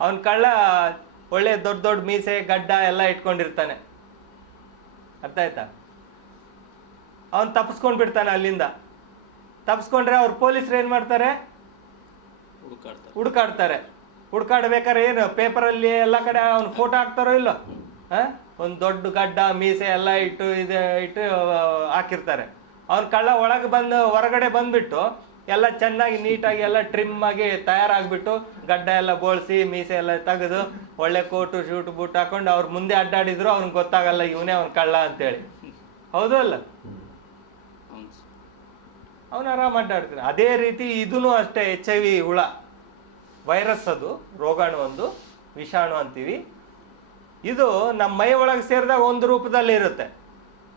ಅವನ ಕಳ್ಳ ಒಳ್ಳೆ ದೊಡ್ಡ ದೊಡ್ಡ ಮೀಸೆ ಗಡ್ಡ ಎಲ್ಲ ಇಟ್ಕೊಂಡಿರ್ತಾನೆ, ಅರ್ಥ ಆಯ್ತಾ? ಅವನು ತಪ್ಪಿಸ್ಕೊಂಡು ಬಿಡ್ತಾನೆ ಅಲ್ಲಿಂದ. ತಪ್ಪಿಸ್ಕೊಂಡ್ರೆ ಅವ್ರು ಪೊಲೀಸರು ಏನು ಮಾಡ್ತಾರೆ? ಹುಡುಕಾಡ್ತಾರೆ. ಹುಡುಕಾಡ್ಬೇಕಾದ್ರೆ ಏನು ಪೇಪರಲ್ಲಿ ಎಲ್ಲ ಕಡೆ ಅವ್ನು ಫೋಟೋ ಹಾಕ್ತಾರೋ ಇಲ್ಲೋ? ಒಂದು ದೊಡ್ಡ ಗಡ್ಡ ಮೀಸೆ ಎಲ್ಲ ಇಟ್ಟು ಹಾಕಿರ್ತಾರೆ. ಅವ್ನ ಕಳ್ಳ ಹೊರಗಡೆ ಬಂದ್ಬಿಟ್ಟು ಎಲ್ಲ ಚೆನ್ನಾಗಿ ನೀಟಾಗಿ ಎಲ್ಲ ಟ್ರಿಮ್ ಆಗಿ ತಯಾರಾಗ್ಬಿಟ್ಟು ಗಡ್ಡ ಎಲ್ಲ ಬೋಳ್ಸಿ ಮೀಸೆ ಎಲ್ಲ ತೆಗೆದು ಒಳ್ಳೆ ಕೋಟು ಶೂಟ್ ಬೂಟ್ ಹಾಕೊಂಡು ಅವ್ರ ಮುಂದೆ ಅಡ್ಡಾಡಿದ್ರು ಅವ್ನಿಗೆ ಗೊತ್ತಾಗಲ್ಲ ಇವನೇ ಅವ್ನ ಕಳ್ಳ ಅಂತೇಳಿ. ಹೌದು ಅಲ್ಲ? ಅವನು ಆರಾಮ ಅಡ್ಡಾಡ್ತಾನೆ. ಅದೇ ರೀತಿ ಇದೂ ಅಷ್ಟೇ. HIV ಹುಳ ವೈರಸ್, ಅದು ರೋಗಾಣು, ಒಂದು ವಿಷಾಣು ಅಂತೀವಿ. ಇದು ನಮ್ಮ ಮೈ ಒಳಗೆ ಸೇರಿದಾಗ ಒಂದು ರೂಪದಲ್ಲಿ ಇರುತ್ತೆ.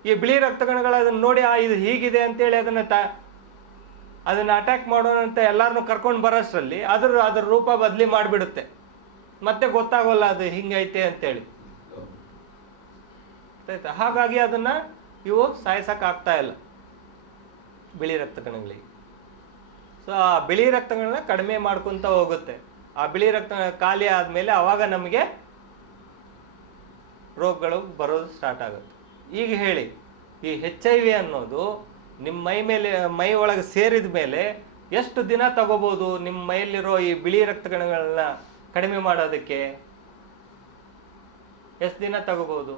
ಈ ಬಿಳಿ ರಕ್ತಕಣಗಳು ಅದನ್ನು ನೋಡಿ ಇದು ಹೀಗಿದೆ ಅಂತೇಳಿ ಅದನ್ನು ಅಟ್ಯಾಕ್ ಮಾಡೋಣ ಅಂತ ಎಲ್ಲರನ್ನೂ ಕರ್ಕೊಂಡು ಬರೋಷ್ಟರಲ್ಲಿ ಅದ್ರ ರೂಪ ಬದಲಿ ಮಾಡಿಬಿಡುತ್ತೆ. ಮತ್ತೆ ಗೊತ್ತಾಗೋಲ್ಲ ಅದು ಹಿಂಗೈತೆ ಅಂತೇಳಿ. ಆಯ್ತಾ? ಹಾಗಾಗಿ ಅದನ್ನು ಇವು ಸಾಯಿಸೋಕ್ಕಾಗ್ತಾ ಇಲ್ಲ ಬಿಳಿ ರಕ್ತಕಣಗಳಿಗೆ. ಸೊ ಆ ಬಿಳಿ ರಕ್ತಗಳನ್ನ ಕಡಿಮೆ ಮಾಡ್ಕೊತ ಹೋಗುತ್ತೆ. ಆ ಬಿಳಿ ರಕ್ತ ಖಾಲಿ ಆದಮೇಲೆ ಆವಾಗ ನಮಗೆ ರೋಗಗಳು ಬರೋದು ಸ್ಟಾರ್ಟ್ ಆಗುತ್ತೆ. ಈಗ ಹೇಳಿ, ಈ HIV ಅನ್ನೋದು ನಿಮ್ಮ ಮೈ ಒಳಗೆ ಸೇರಿದ ಮೇಲೆ ಎಷ್ಟು ದಿನ ತಗೋಬೋದು ನಿಮ್ಮ ಮೈಯಲ್ಲಿರೋ ಈ ಬಿಳಿ ರಕ್ತಕಣಗಳನ್ನ ಕಡಿಮೆ ಮಾಡೋದಕ್ಕೆ? ಎಷ್ಟು ದಿನ ತಗೋಬಹುದು?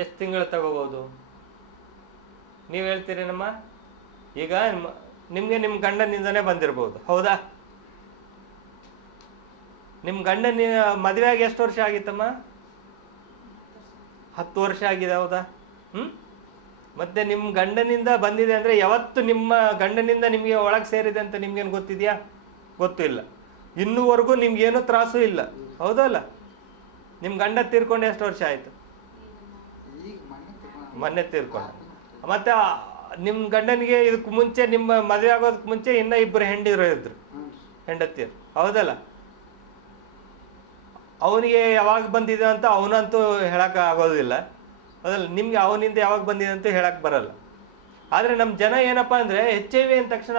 ಎಷ್ಟು ತಿಂಗಳು ತಗೋಬಹುದು? ನೀವು ಹೇಳ್ತೀರೇನಮ್ಮ? ಈಗ ನಿಮಗೆ ನಿಮ್ಮ ಗಂಡನಿಂದನೇ ಬಂದಿರ್ಬೋದು, ಹೌದಾ? ನಿಮ್ಮ ಗಂಡನ ಮದುವೆಯಾಗಿ ಎಷ್ಟು ವರ್ಷ ಆಗಿತ್ತಮ್ಮ? 10 ವರ್ಷ ಆಗಿದೆ, ಹೌದಾ? ಮತ್ತೆ ನಿಮ್ಮ ಗಂಡನಿಂದ ಬಂದಿದೆ ಅಂದರೆ ಯಾವತ್ತು ನಿಮ್ಮ ಗಂಡನಿಂದ ನಿಮಗೆ ಒಳಗೆ ಸೇರಿದೆ ಅಂತ ನಿಮ್ಗೇನು ಗೊತ್ತಿದೆಯಾ? ಗೊತ್ತಿಲ್ಲ. ಇನ್ನೂವರೆಗೂ ನಿಮ್ಗೇನು ತ್ರಾಸು ಇಲ್ಲ, ಹೌದಲ್ಲ? ನಿಮ್ಮ ಗಂಡ ತೀರ್ಕೊಂಡು ಎಷ್ಟು ವರ್ಷ ಆಯಿತು? ಮೊನ್ನೆ ತೀರ್ಕೊಂಡು. ಮತ್ತೆ ನಿಮ್ಮ ಗಂಡನಿಗೆ ಇದಕ್ಕೆ ಮುಂಚೆ, ನಿಮ್ಮ ಮದುವೆ ಆಗೋದಕ್ಕೆ ಮುಂಚೆ ಇನ್ನೂ 2 ಹೆಂಡತಿಯರು, ಹೌದಲ್ಲ? ಅವನಿಗೆ ಯಾವಾಗ ಬಂದಿದೆ ಅಂತ ಅವನಂತೂ ಹೇಳಕ್ಕೆ ಆಗೋದಿಲ್ಲ, ಹೌದಲ್ಲ? ನಿಮ್ಗೆ ಅವನಿಂದ ಯಾವಾಗ ಬಂದಿದೆ ಅಂತ ಹೇಳಕ್ಕೆ ಬರಲ್ಲ. ಆದರೆ ನಮ್ಮ ಜನ ಏನಪ್ಪ ಅಂದರೆ HIV ಅಂದ ತಕ್ಷಣ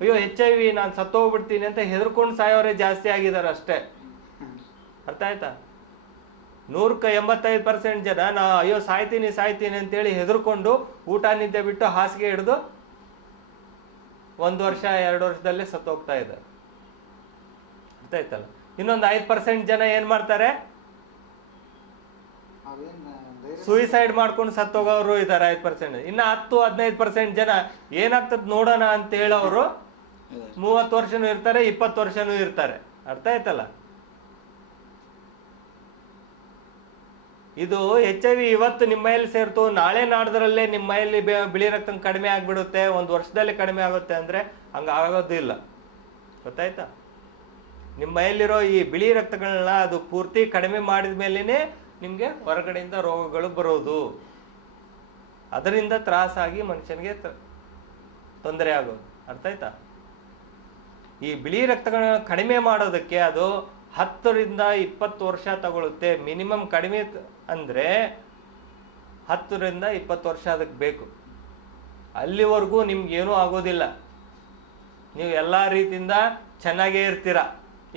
ಅಯ್ಯೋ HIV ನಾನು ಸತ್ತೋಗ್ಬಿಡ್ತೀನಿ ಅಂತ ಹೆದರ್ಕೊಂಡು ಸಾಯೋರೇ ಜಾಸ್ತಿ ಆಗಿದ್ದಾರೆ ಅಷ್ಟೇ. ಅರ್ಥ ಆಯ್ತಾ? 185% ಜನ ಅಯ್ಯೋ ಸಾಯ್ತೀನಿ ಅಂತೇಳಿ ಹೆದರ್ಕೊಂಡು ಊಟ ನಿದ್ದೆ ಬಿಟ್ಟು ಹಾಸಿಗೆ ಹಿಡಿದು 1 ವರ್ಷ 2 ವರ್ಷದಲ್ಲೇ ಸತ್ತೋಗ್ತಾ ಇದ್ದಾರೆ. ಅರ್ಥ ಆಯ್ತಲ್ಲ? ಇನ್ನೊಂದು 5% ಜನ ಏನ್ ಮಾಡ್ತಾರೆ? ಸೂಯಿಸೈಡ್ ಮಾಡ್ಕೊಂಡು ಸತ್ತೋಗೋರು ಇದ್ದಾರೆ 5%. ಇನ್ನು 10-15% ಜನ ಏನಾಗ್ತದೆ ನೋಡೋಣ ಅಂತ ಹೇಳೋರು 30 ವರ್ಷನೂ ಇರ್ತಾರೆ, 20 ವರ್ಷನೂ ಇರ್ತಾರೆ. ಅರ್ಥ ಆಯ್ತಲ್ಲ? ಇದು HIV ಇವತ್ತು ನಿಮ್ಮ ಮೈಯಲ್ಲಿ ಸೇರ್ತು, ನಾಳೆ ನಾಡ್ದರಲ್ಲೇ ನಿಮ್ಮ ಮೈಯಲ್ಲಿ ಬಿಳಿ ರಕ್ತ ಕಡಿಮೆ ಆಗ್ಬಿಡುತ್ತೆ, 1 ವರ್ಷದಲ್ಲಿ ಕಡಿಮೆ ಆಗುತ್ತೆ ಅಂದ್ರೆ ಹಂಗ ಆಗೋದಿಲ್ಲ. ಗೊತ್ತಾಯ್ತಾ? ನಿಮ್ಮ ಮೈಯಲ್ಲಿರೋ ಈ ಬಿಳಿ ರಕ್ತಗಳನ್ನ ಅದು ಪೂರ್ತಿ ಕಡಿಮೆ ಮಾಡಿದ ಮೇಲೇನೆ ನಿಮಗೆ ಹೊರಗಡೆಯಿಂದ ರೋಗಗಳು ಬರೋದು. ಅದರಿಂದ ತ್ರಾಸಾಗಿ ಮನುಷ್ಯನಿಗೆ ತೊಂದರೆ ಆಗೋದು. ಅರ್ಥ ಆಯ್ತಾ? ಈ ಬಿಳಿ ರಕ್ತಗಳನ್ನ ಕಡಿಮೆ ಮಾಡೋದಕ್ಕೆ ಅದು 10ರಿಂದ 20 ವರ್ಷ ತಗೊಳುತ್ತೆ ಮಿನಿಮಮ್. ಕಡಿಮೆ ಅಂದರೆ 10ರಿಂದ 20 ವರ್ಷ ಅದಕ್ಕೆ ಬೇಕು. ಅಲ್ಲಿವರೆಗೂ ನಿಮ್ಗೇನೂ ಆಗೋದಿಲ್ಲ, ನೀವು ಎಲ್ಲ ರೀತಿಯಿಂದ ಚೆನ್ನಾಗೇ ಇರ್ತೀರ.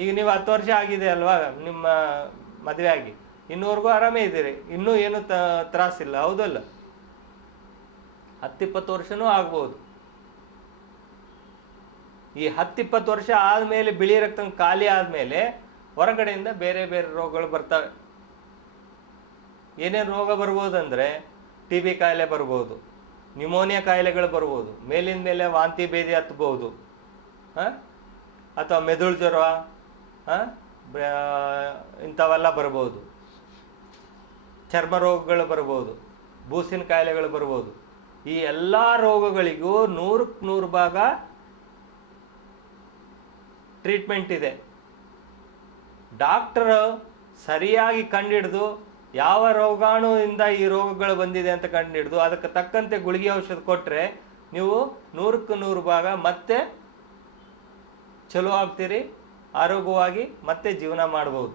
ಈಗ ನೀವು 10 ವರ್ಷ ಆಗಿದೆ ಅಲ್ವಾ ನಿಮ್ಮ ಮದುವೆ ಆಗಿ, ಇನ್ನೂವರೆಗೂ ಆರಾಮೇ ಇದ್ದೀರಿ, ಇನ್ನೂ ಏನು ತ್ರಾಸಿಲ್ಲ, ಹೌದಲ್ಲ? 10-20 ವರ್ಷನೂ ಆಗ್ಬೋದು. ಈ 10-20 ವರ್ಷ ಆದಮೇಲೆ ಬಿಳಿ ರಕ್ತ ಖಾಲಿ ಆದಮೇಲೆ ಹೊರಗಡೆಯಿಂದ ಬೇರೆ ಬೇರೆ ರೋಗಗಳು ಬರ್ತವೆ. ಏನೇನು ರೋಗ ಬರ್ಬೋದಂದರೆ TB ಕಾಯಿಲೆ ಬರ್ಬೋದು, ನ್ಯೂಮೋನಿಯಾ ಕಾಯಿಲೆಗಳು ಬರ್ಬೋದು, ಮೇಲಿನ ಮೇಲೆ ವಾಂತಿ ಭೇದಿ ಹತ್ಬೋದು, ಅಥವಾ ಮೆದುಳು ಜ್ವರ, ಇಂಥವೆಲ್ಲ ಬರ್ಬೋದು. ಚರ್ಮ ರೋಗಗಳು ಬರ್ಬೋದು, ಬೂಸಿನ ಕಾಯಿಲೆಗಳು ಬರ್ಬೋದು. ಈ ಎಲ್ಲ ರೋಗಗಳಿಗೂ 100ಕ್ಕೆ 100 ಭಾಗ ಟ್ರೀಟ್ಮೆಂಟ್ ಇದೆ. ಡಾಕ್ಟರ್ ಸರಿಯಾಗಿ ಕಂಡಿಡಿದು ಯಾವ ರೋಗಾಣುವಿಂದ ಈ ರೋಗಗಳು ಬಂದಿದೆ ಅಂತ ಕಂಡುಹಿಡಿದು ಅದಕ್ಕೆ ತಕ್ಕಂತೆ ಗುಳಿಗೆ ಔಷಧ ಕೊಟ್ಟರೆ ನೀವು 100ಕ್ಕೆ 100 ಭಾಗ ಮತ್ತೆ ಚಲೋ ಆಗ್ತೀರಿ, ಆರೋಗ್ಯವಾಗಿ ಮತ್ತೆ ಜೀವನ ಮಾಡ್ಬೋದು.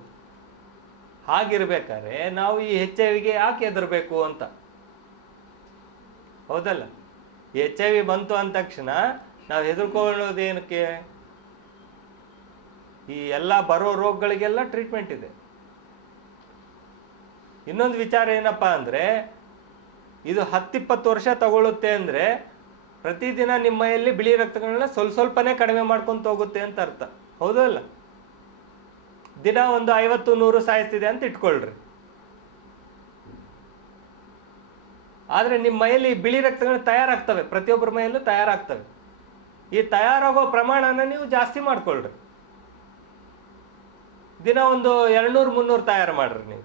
ಹಾಗಿರ್ಬೇಕಾದ್ರೆ ನಾವು ಈ HIV ಯಾಕೆ ಹೆದರ್ಬೇಕು ಅಂತ? ಹೌದಲ್ಲ? HIV ಬಂತು ಅಂದ ತಕ್ಷಣ ನಾವು ಹೆದರ್ಕೊಳ್ಳೋದು ಏನಕ್ಕೆ? ಈ ಎಲ್ಲ ಬರೋ ರೋಗಗಳಿಗೆಲ್ಲ ಟ್ರೀಟ್ಮೆಂಟ್ ಇದೆ. ಇನ್ನೊಂದು ವಿಚಾರ ಏನಪ್ಪಾ ಅಂದರೆ, ಇದು 10-20 ವರ್ಷ ತಗೊಳ್ಳುತ್ತೆ ಅಂದರೆ ಪ್ರತಿದಿನ ನಿಮ್ಮ ಮೈಯಲ್ಲಿ ಬಿಳಿ ರಕ್ತಗಳನ್ನ ಸ್ವಲ್ಪನೇ ಕಡಿಮೆ ಮಾಡ್ಕೊಂತ ಹೋಗುತ್ತೆ ಅಂತ ಅರ್ಥ. ಹೌದಲ್ಲ? ದಿನ ಒಂದು 50-100 ಸಾಯಿಸ್ತಿದೆ ಅಂತ ಇಟ್ಕೊಳ್ರಿ. ಆದರೆ ನಿಮ್ಮ ಮೈಯಲ್ಲಿ ಬಿಳಿ ರಕ್ತಗಳು ತಯಾರಾಗ್ತವೆ, ಪ್ರತಿಯೊಬ್ಬರ ಮೈಯಲ್ಲೂ ತಯಾರಾಗ್ತವೆ. ಈ ತಯಾರಾಗೋ ಪ್ರಮಾಣನ ನೀವು ಜಾಸ್ತಿ ಮಾಡ್ಕೊಳ್ರಿ. ದಿನ ಒಂದು 200-300 ತಯಾರು ಮಾಡ್ರಿ ನೀವು,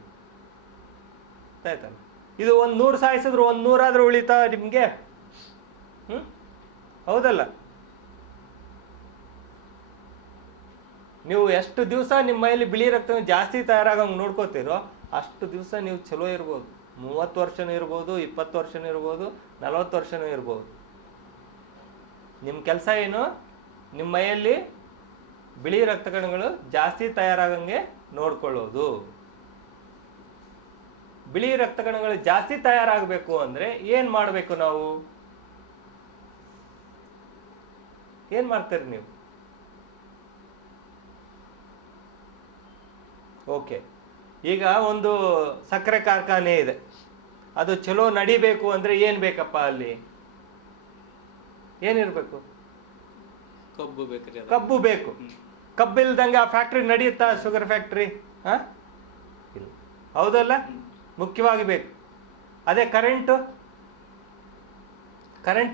ಆಯ್ತಲ್ಲ? ಇದು ಒಂದು 100 ಸಾಯಿಸಿದ್ರು 100 ಆದ್ರೂ ಉಳಿತಾ ನಿಮಗೆ? ಹೌದಲ್ಲ? ನೀವು ಎಷ್ಟು ದಿವಸ ನಿಮ್ಮ ಮೈಯಲ್ಲಿ ಬಿಳಿ ರಕ್ತ ಜಾಸ್ತಿ ತಯಾರಾಗಂಗೆ ನೋಡ್ಕೋತೀರೋ ಅಷ್ಟು ದಿವಸ ನೀವು ಚಲೋ ಇರ್ಬೋದು. 30 ವರ್ಷನೂ ಇರ್ಬೋದು, 20 ವರ್ಷನೂ ಇರ್ಬೋದು, 40 ವರ್ಷನೂ ಇರ್ಬೋದು. ನಿಮ್ಮ ಕೆಲಸ ಏನು? ನಿಮ್ಮ ಮೈಯಲ್ಲಿ ಬಿಳಿ ರಕ್ತ ಕಣಗಳು ಜಾಸ್ತಿ ತಯಾರಾಗಂಗೆ ನೋಡ್ಕೊಳ್ಳೋದು. ಬಿಳಿ ರಕ್ತ ಕಣಗಳು ಜಾಸ್ತಿ ತಯಾರಾಗಬೇಕು ಅಂದ್ರೆ ಏನ್ ಮಾಡಬೇಕು? ನಾವು ಏನ್ ಮಾಡ್ತೀರಿ ನೀವು? ಓಕೆ, ಈಗ ಒಂದು ಸಕ್ಕರೆ ಕಾರ್ಖಾನೆ ಇದೆ, ಅದು ಚಲೋ ನಡಿಬೇಕು ಅಂದ್ರೆ ಏನ್ ಬೇಕಪ್ಪ? ಅಲ್ಲಿ ಏನಿರ್ಬೇಕು? ಕಬ್ಬು ಬೇಕ್ರಿ. ಕಬ್ಬು ಬೇಕು. ಕಬ್ಬಿಲ್ದಂಗೆ ಆ ಫ್ಯಾಕ್ಟ್ರಿ ನಡೆಯುತ್ತಾ? ಶುಗರ್ ಫ್ಯಾಕ್ಟ್ರಿ ಇಲ್ಲ. ಹೌದಲ್ಲ? ಮುಖ್ಯವಾಗಿ ಬೇಕು. ಅದೇ ಕರೆಂಟ್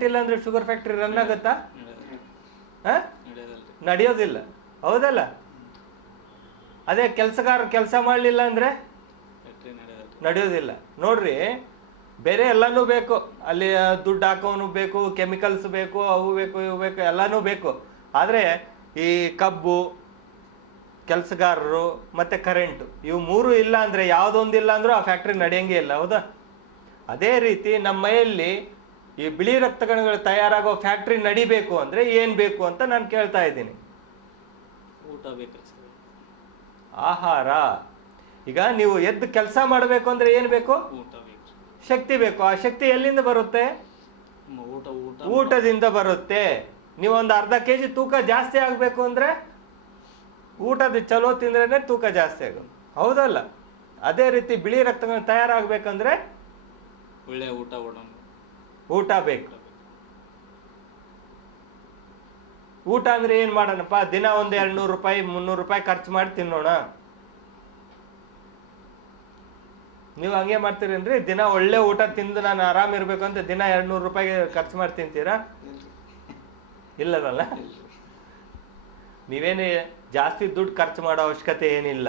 ಇಲ್ಲ ಅಂದ್ರೆ ಶುಗರ್ ಫ್ಯಾಕ್ಟ್ರಿ ರನ್ ಆಗುತ್ತಾ? ನಡೆಯೋದಿಲ್ಲ. ಹೌದಲ್ಲ? ಅದೇ ಕೆಲಸಗಾರ ಕೆಲಸ ಮಾಡಲಿಲ್ಲ ಅಂದ್ರೆ ನಡೆಯೋದಿಲ್ಲ. ನೋಡ್ರಿ, ಬೇರೆ ಎಲ್ಲನೂ ಬೇಕು, ಅಲ್ಲಿ ದುಡ್ಡು ಹಾಕೋನು ಬೇಕು, ಕೆಮಿಕಲ್ಸ್ ಬೇಕು, ಅವು ಬೇಕು, ಇವು ಬೇಕು, ಎಲ್ಲನೂ ಬೇಕು. ಆದರೆ ಈ ಕಬ್ಬು, ಕೆಲಸಗಾರರು ಮತ್ತೆ ಕರೆಂಟು, ಇವು ಮೂರು ಇಲ್ಲ ಅಂದ್ರೆ, ಯಾವುದೊಂದಿಲ್ಲ ಅಂದ್ರೂ ಆ ಫ್ಯಾಕ್ಟ್ರಿ ನಡೆಯಂಗೆ ಇಲ್ಲ. ಹೌದಾ? ಅದೇ ರೀತಿ ನಮ್ಮ ಮೈಯಲ್ಲಿ ಈ ಬಿಳಿ ರಕ್ತ ಕಣಗಳು ತಯಾರಾಗೋ ಫ್ಯಾಕ್ಟ್ರಿ ನಡಿಬೇಕು ಅಂದ್ರೆ ಏನ್ ಬೇಕು ಅಂತ ನಾನು ಕೇಳ್ತಾ ಇದ್ದೀನಿ. ಊಟ ಬೇಕು, ಆಹಾರ. ಈಗ ನೀವು ಎದ್ದು ಕೆಲಸ ಮಾಡಬೇಕು ಅಂದ್ರೆ ಏನ್ ಬೇಕು? ಊಟ ಬೇಕು, ಶಕ್ತಿ ಬೇಕು. ಆ ಶಕ್ತಿ ಎಲ್ಲಿಂದ ಬರುತ್ತೆ? ಊಟದಿಂದ ಬರುತ್ತೆ. ನೀವೊಂದು ಅರ್ಧ kg ತೂಕ ಜಾಸ್ತಿ ಆಗಬೇಕು ಅಂದ್ರೆ ಊಟದ ಚಲೋ ತಿಂದ್ರೇನೆ ತೂಕ ಜಾಸ್ತಿ ಆಗೋದು. ಹೌದಲ್ಲ? ಅದೇ ರೀತಿ ಬಿಳಿ ರಕ್ತಗಳು ತಯಾರಾಗಬೇಕಂದ್ರೆ ಒಳ್ಳೆ ಊಟ ಬೇಕು. ಊಟ ಅಂದ್ರೆ ಏನ್ ಮಾಡೋಣಪ್ಪ? ದಿನ ಒಂದು 200 ರೂಪಾಯಿ 300 ರೂಪಾಯಿ ಖರ್ಚು ಮಾಡಿ ತಿನ್ನೋಣ. ನೀವು ಹಂಗೆ ಮಾಡ್ತೀರೇನ್ರಿ? ದಿನ ಒಳ್ಳೆ ಊಟ ತಿಂದು ನಾನು ಆರಾಮ್ ಇರ್ಬೇಕು ಅಂತ ದಿನ 200 ರೂಪಾಯಿ ಖರ್ಚು ಮಾಡಿ ತಿಂತೀರಾ? ಇಲ್ಲದಲ್ಲ? ನೀವೇನು ಜಾಸ್ತಿ ದುಡ್ಡು ಖರ್ಚು ಮಾಡೋ ಅವಶ್ಯಕತೆ ಏನಿಲ್ಲ.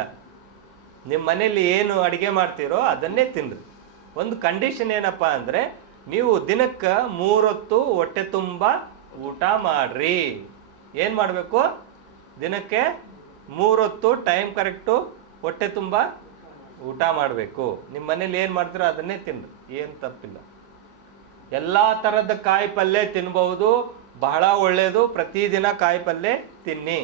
ನಿಮ್ಮ ಮನೇಲಿ ಏನು ಅಡಿಗೆ ಮಾಡ್ತೀರೋ ಅದನ್ನೇ ತಿನ್ರಿ. ಒಂದು ಕಂಡೀಷನ್ ಏನಪ್ಪ ಅಂದ್ರೆ, ನೀವು ದಿನಕ್ಕೆ 3 ಹೊತ್ತು ಹೊಟ್ಟೆ ತುಂಬ ಊಟ ಮಾಡ್ರಿ. ಏನ್ ಮಾಡಬೇಕು? ದಿನಕ್ಕೆ 3 ಹೊತ್ತು ಟೈಮ್ ಕರೆಕ್ಟು ಹೊಟ್ಟೆ ತುಂಬ ಊಟ ಮಾಡಬೇಕು. ನಿಮ್ಮ ಮನೇಲಿ ಏನು ಮಾಡ್ತೀರೋ ಅದನ್ನೇ ತಿನ್ರಿ, ಏನು ತಪ್ಪಿಲ್ಲ. ಎಲ್ಲ ಥರದ ಕಾಯಿ ಪಲ್ಯ ತಿನ್ಬಹುದು, ಬಹಳ ಒಳ್ಳೆಯದು. ಪ್ರತಿದಿನ ಕಾಯಿ ಪಲ್ಯ ತಿನ್ನಿ.